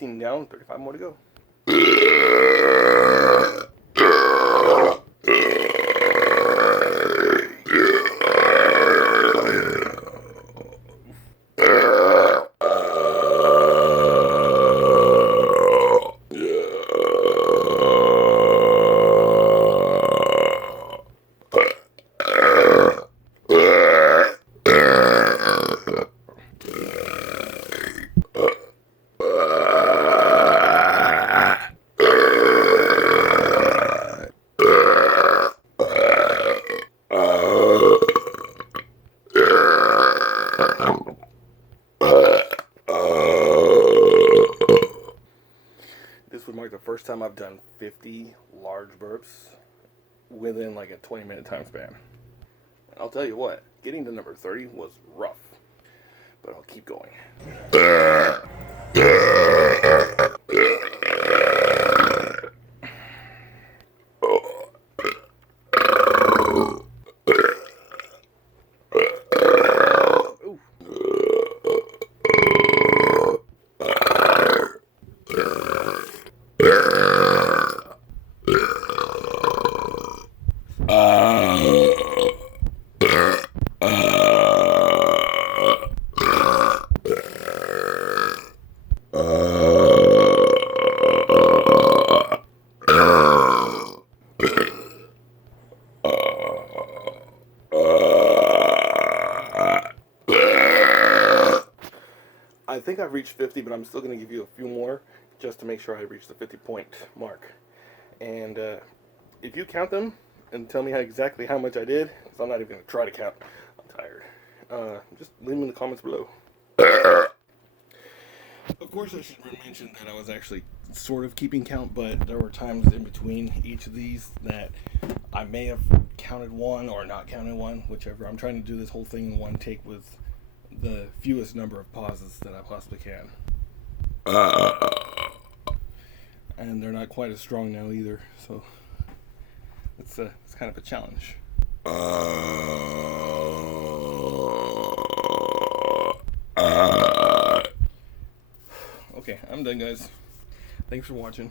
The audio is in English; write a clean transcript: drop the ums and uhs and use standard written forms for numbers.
15 down, 35 more to go. This would mark the first time I've done 50 large burps within like a 20-minute time span. I'll tell you what, getting to number 30 was rough, but I'll keep going. I think I've reached 50, but I'm still going to give you a few more just to make sure I reach the 50-point mark. And if you count them and tell me exactly how much I did, because I'm not even going to try to count, I'm tired, just leave them in the comments below. Of course, I should mention that I was actually sort of keeping count, but there were times in between each of these that I may have counted one or not counted one, whichever. I'm trying to do this whole thing in one take with the fewest number of pauses that I possibly can. And they're not quite as strong now either, so it's kind of a challenge. Okay, I'm done, guys. Thanks for watching.